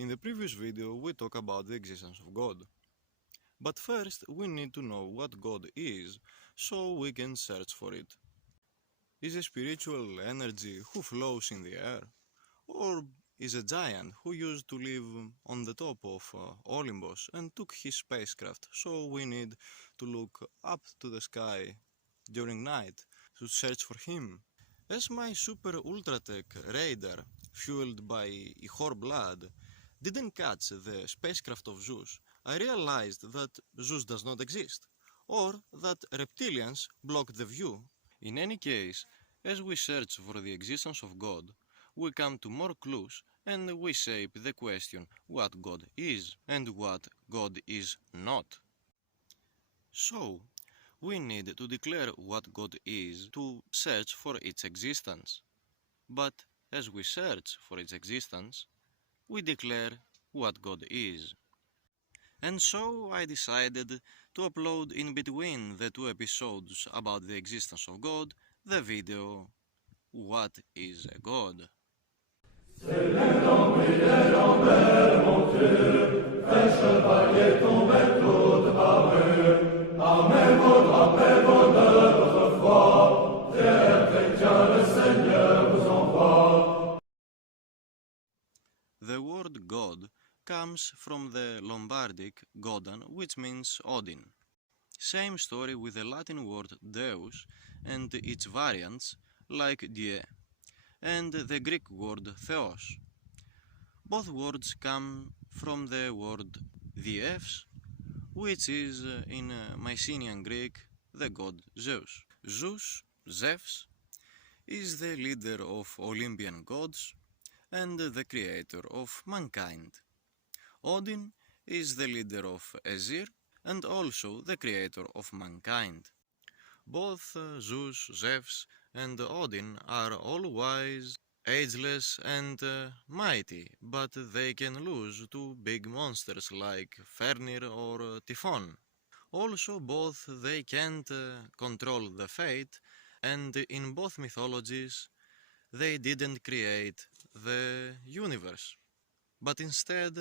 In the previous video we talked about the existence of God. But first we need to know what God is, so we can search for it. Is a spiritual energy who flows in the air? Or is a giant who used to live on the top of Olympus and took his spacecraft, so we need to look up to the sky during night to search for him? As my super ultratech radar, fueled by Ihor blood, didn't catch the spacecraft of Zeus, I realized that Zeus does not exist, or that reptilians block the view. In any case, as we search for the existence of God, we come to more clues and we shape the question what God is and what God is not. So, we need to declare what God is to search for its existence. But as we search for its existence, we declare what God is. And so I decided to upload in between the two episodes about the existence of God, the video What is a God? The word God comes from the Lombardic Godan, which means Odin. Same story with the Latin word Deus and its variants like Die, and the Greek word Theos. Both words come from the word Dievs, which is in Mycenaean Greek the god Zeus. Zeus, is the leader of Olympian gods and the creator of mankind. Odin is the leader of Aesir and also the creator of mankind. Both Zeus, and Odin are all wise, ageless and mighty, but they can lose to big monsters like Fenrir or Typhon. Also, both they can't control the fate, and in both mythologies they didn't create the universe, but instead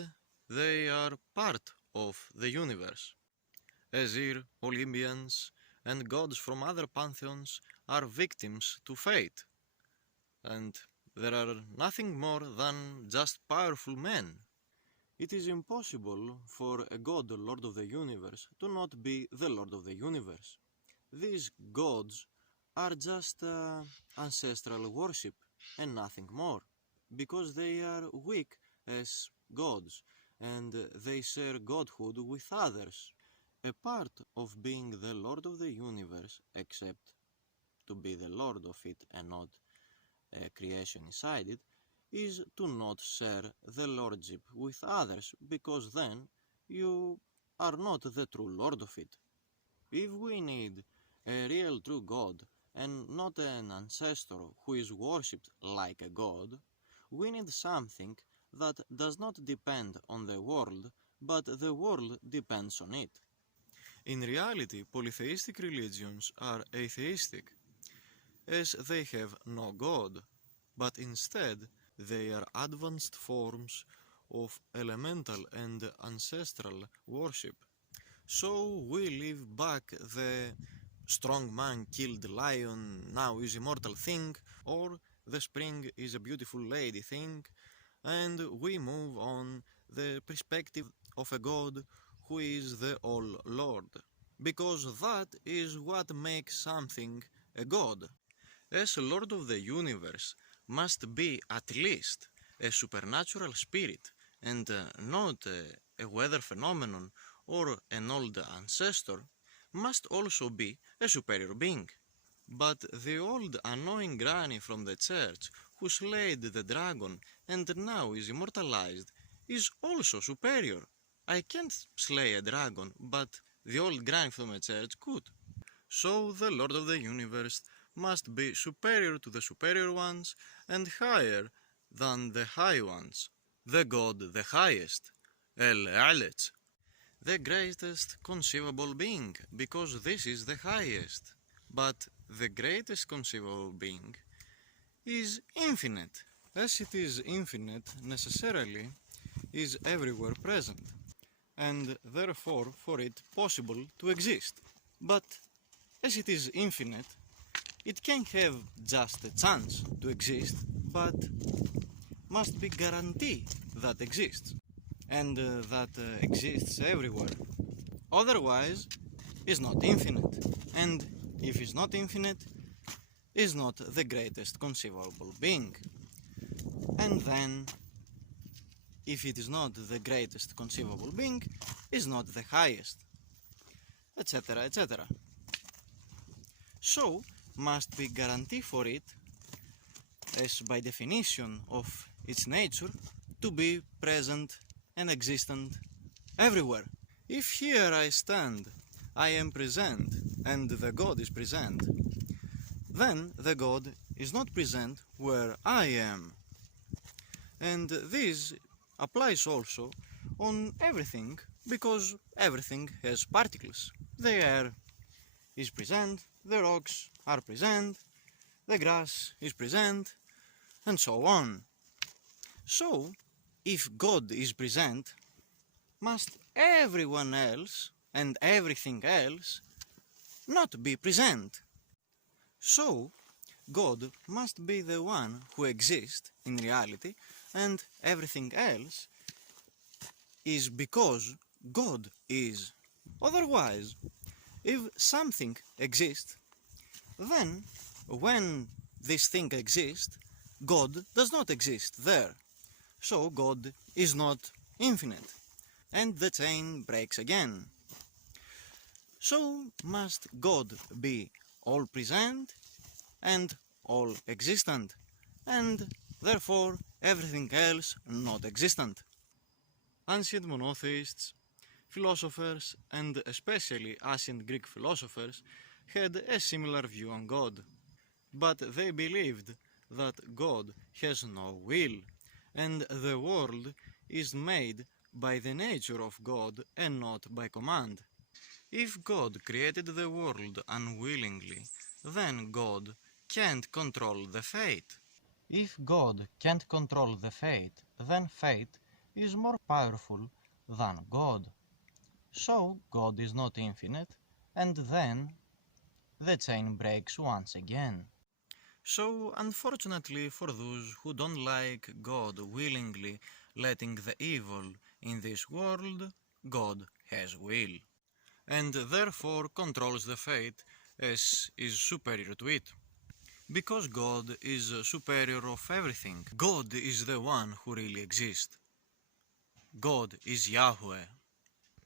they are part of the universe. Aesir, Olympians, and gods from other pantheons are victims to fate, and there are nothing more than just powerful men. It is impossible for a god Lord of the Universe to not be the Lord of the Universe. These gods are just ancestral worship and nothing more, because they are weak as gods and they share godhood with others. A part of being the Lord of the Universe, except to be the Lord of it and not a creation inside it, is to not share the lordship with others, because then you are not the true Lord of it. If we need a real true God and not an ancestor who is worshipped like a god, we need something that does not depend on the world, but the world depends on it. In reality, polytheistic religions are atheistic, as they have no god, but instead they are advanced forms of elemental and ancestral worship. So we leave back the strong man killed lion now is immortal thing, or the spring is a beautiful lady thing, and we move on the perspective of a god who is the All-Lord, because that is what makes something a god. As Lord of the Universe must be at least a supernatural spirit and not a weather phenomenon or an old ancestor, must also be a superior being. But the old annoying granny from the church who slayed the dragon and now is immortalized is also superior. I can't slay a dragon, but the old granny from the church could. So the Lord of the Universe must be superior to the superior ones and higher than the high ones. The God the highest, El-A'lech, the greatest conceivable being, because this is the highest. But the greatest conceivable being is infinite. As it is infinite, necessarily, is everywhere present, and therefore for it possible to exist. But as it is infinite, it can have just a chance to exist, but must be guaranteed that exists, and that exists everywhere. Otherwise, is not infinite, and if is not infinite, is not the greatest conceivable being. And then, if it is not the greatest conceivable being, is not the highest, etc., etc. So, must be guarantee for it, as by definition of its nature, to be present and existent everywhere. If here I stand, I am present, and the God is present, then the God is not present where I am. And this applies also on everything, because everything has particles. The air is present, the rocks are present, the grass is present, and so on. So, if God is present, must everyone else and everything else not be present. So, God must be the one who exists in reality, and everything else is because God is. Otherwise, if something exists, then when this thing exists, God does not exist there. So God is not infinite, and the chain breaks again. So must God be all present and all existent, and therefore everything else not existent. Ancient monotheists, philosophers, and especially ancient Greek philosophers, had a similar view on God, but they believed that God has no will, and the world is made by the nature of God and not by command. If God created the world unwillingly, then God can't control the fate. If God can't control the fate, then fate is more powerful than God. So God is not infinite, and then the chain breaks once again. So, unfortunately for those who don't like God willingly letting the evil in this world, God has will, and therefore controls the fate as is superior to it. Because God is superior of everything, God is the one who really exists. God is Yahweh.